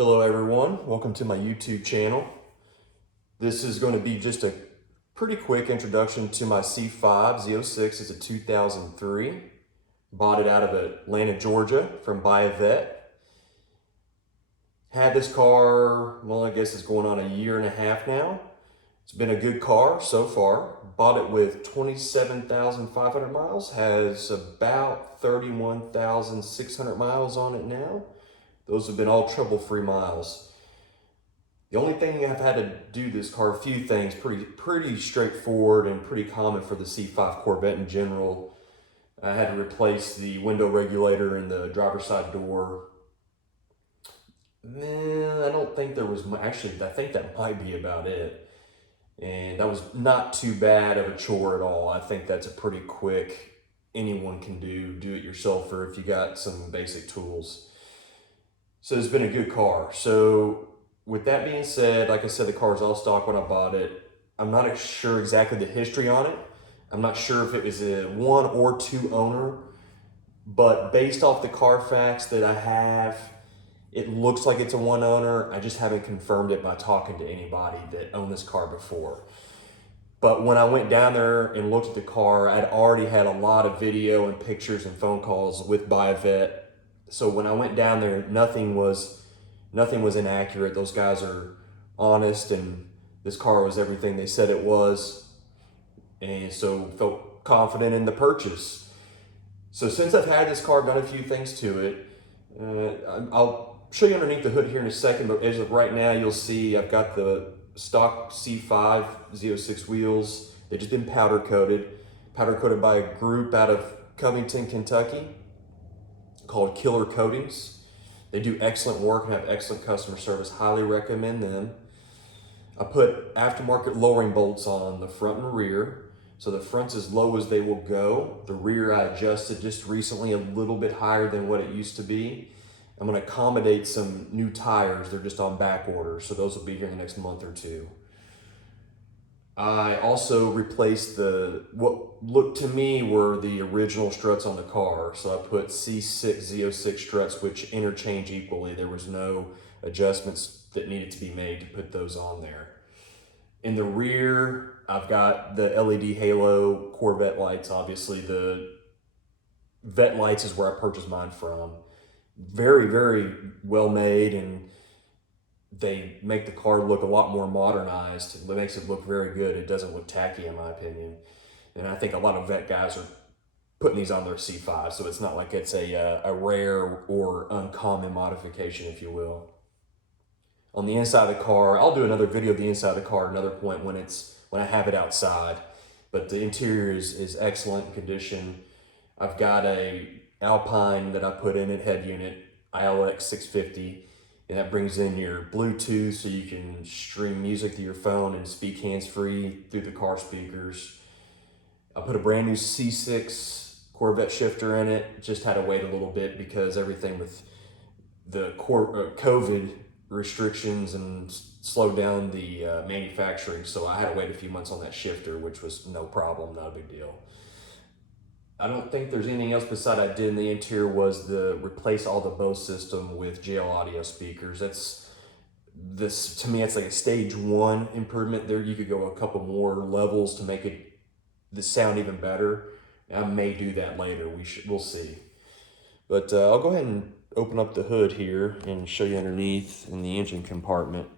Hello everyone, welcome to my YouTube channel. This is going to be just a pretty quick introduction to my C5 Z06. It's a 2003. Bought it out of Atlanta, Georgia from Buy a Vet. Had this car, well, I guess it's going on a year and a half now. It's been a good car so far. Bought it with 27,500 miles. Has about 31,600 miles on it now. Those have been all trouble-free miles. The only thing I've had to do this car, a few things, pretty straightforward and pretty common for the C5 Corvette in general. I had to replace the window regulator in the driver's side door. I don't think there was, actually I think that might be about it. And that was not too bad of a chore at all. I think that's a pretty quick, anyone can do it yourself, or if you got some basic tools. So it's been a good car. So with that being said, like I said, the car is all stock when I bought it. I'm not sure exactly the history on it. I'm not sure if it was a one or two owner, but based off the Carfax that I have, it looks like it's a one owner. I just haven't confirmed it by talking to anybody that owned this car before. But when I went down there and looked at the car, I'd already had a lot of video and pictures and phone calls with Buy a Vet. So when I went down there, nothing was inaccurate. Those guys are honest, and this car was everything they said it was. And so felt confident in the purchase. So since I've had this car, done a few things to it, I'll show you underneath the hood here in a second, but as of right now, you'll see I've got the stock C5 Z06 wheels. They've just been powder coated by a group out of Covington, Kentucky, called Killer Coatings. They do excellent work and have excellent customer service. Highly recommend them. I put aftermarket lowering bolts on the front and rear. So the front's as low as they will go. The rear I adjusted just recently a little bit higher than what it used to be. I'm gonna accommodate some new tires. They're just on back order, so those will be here in the next month or two. I also replaced what looked to me were the original struts on the car. So I put C5 Z06 struts, which interchange equally. There was no adjustments that needed to be made to put those on there. In the rear, I've got the LED halo Corvette lights. Obviously, the Vet lights is where I purchased mine from. Very, very well made, and they make the car look a lot more modernized. It makes it look very good. It doesn't look tacky, in my opinion. And I think a lot of vet guys are putting these on their C5, so it's not like it's a rare or uncommon modification, if you will. On the inside of the car, I'll do another video of the inside of the car at another point when I have it outside. But the interior is excellent condition. I've got a Alpine that I put in it, head unit, ILX 650. And that brings in your Bluetooth so you can stream music to your phone and speak hands-free through the car speakers. I put a brand new C6 Corvette shifter in it. Just had to wait a little bit because everything with the COVID restrictions and slowed down the manufacturing. So I had to wait a few months on that shifter, which was no problem, not a big deal. I don't think there's anything else besides I did in the interior was replace all the Bose system with JL audio speakers. To me, it's like a stage one improvement. There, you could go a couple more levels to make the sound even better. I may do that later. We'll see. But I'll go ahead and open up the hood here and show you underneath in the engine compartment.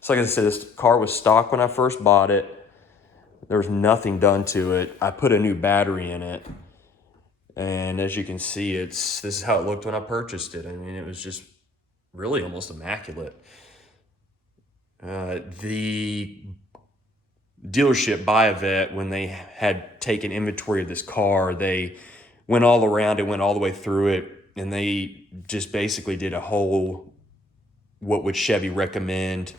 So like I said, this car was stock when I first bought it. There was nothing done to it. I put a new battery in it. And as you can see, this is how it looked when I purchased it. I mean, it was just really almost immaculate. The dealership Buy a Vet, when they had taken inventory of this car, they went all around it, went all the way through it, and they just basically did a whole, what would Chevy recommend,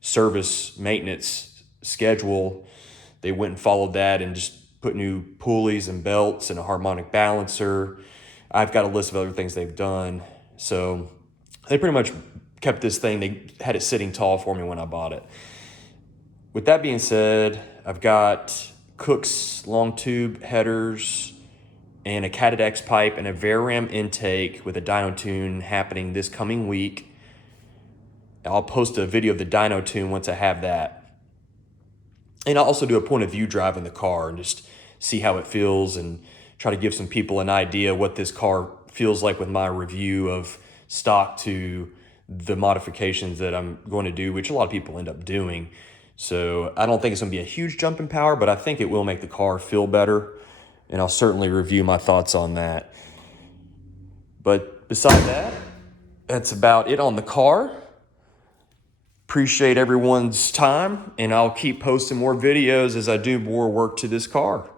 service maintenance schedule. They went and followed that and just put new pulleys and belts and a harmonic balancer. I've got a list of other things they've done. So they pretty much kept this thing. They had it sitting tall for me when I bought it. With that being said, I've got Cook's long tube headers and a Cat X pipe and a Veram intake with a dyno tune happening this coming week. I'll post a video of the dyno tune once I have that. And I'll also do a point of view drive in the car and just see how it feels and try to give some people an idea what this car feels like with my review of stock to the modifications that I'm going to do, which a lot of people end up doing. So I don't think it's going to be a huge jump in power, but I think it will make the car feel better. And I'll certainly review my thoughts on that. But beside that, that's about it on the car. Appreciate everyone's time, and I'll keep posting more videos as I do more work to this car.